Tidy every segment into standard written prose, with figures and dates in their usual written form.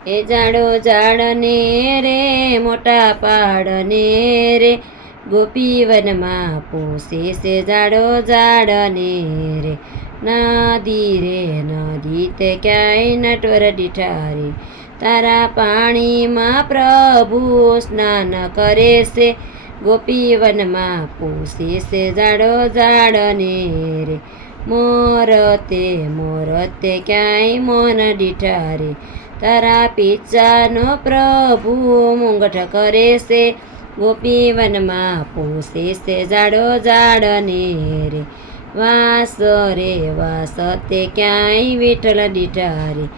એ જાડો ઝાડને રે મોટા પાડને રે ગોપી વનમાં પોસે છે જાડો ઝાડને રે નદી તે ક્યાંય નટવર દીઠા રે તારા પાણીમાં પ્રભુ સ્નાન કરે છે ગોપી વનમાં પોસે છે જાડો ઝાડને રે મોરતે ક્યાંય મોન દીઠા રે તારા પિચ્ચાનો પ્રભુ મુંગઠ કરે છે ગોપી વનમાં પોસે છે જાડો ઝાડને રે વાસ તે ક્યાંય વિઠ્ઠલ દીઠા રે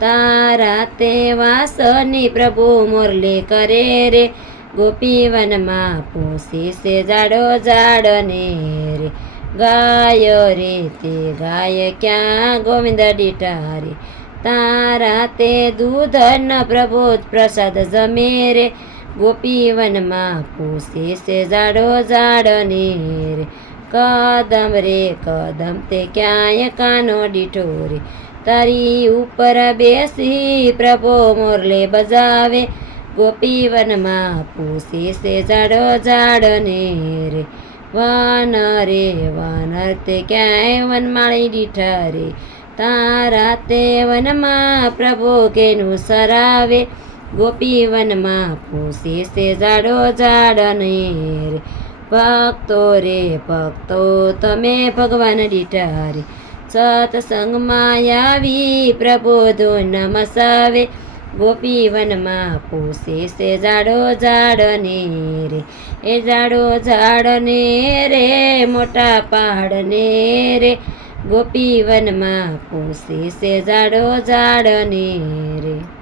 તારા તે વાસની પ્રભુ મોરલે કરે રે ગોપી વનમાં પોસે છે જાડો ઝાડને રે ગાય ક્યાં ગોવિંદ દીઠા રે તારા તે દૂધન પ્રભુ પ્રસાદ જમે રે ગોપી વનમાં પોસે છે જાડો ઝાડને રે કદમ તે ક્યાંય કાનો દીઠો રે તારી ઉપર બેસી પ્રભુ મોરલે બજાવે ગોપી વનમાં પોસે છે જાડો ઝાડને રે વાનર તે ક્યાંય વનમાળી દીઠા રે તારા તે વનમાં પ્રભુ કેનું સરાવે ગોપી વનમાં પોસે છે જાડો ઝાડને રે ભક્તો તમે ભગવાન દીઠા રે સત્સંગમાં આવી પ્રભુ ધૂન મસાવે ગોપી વનમાં પોસે છે જાડો ઝાડને રે એ જાડો ઝાડને રે મોટા પહાડને રે ગોપી વનમાં પોસે છે જાડો ઝાડને રે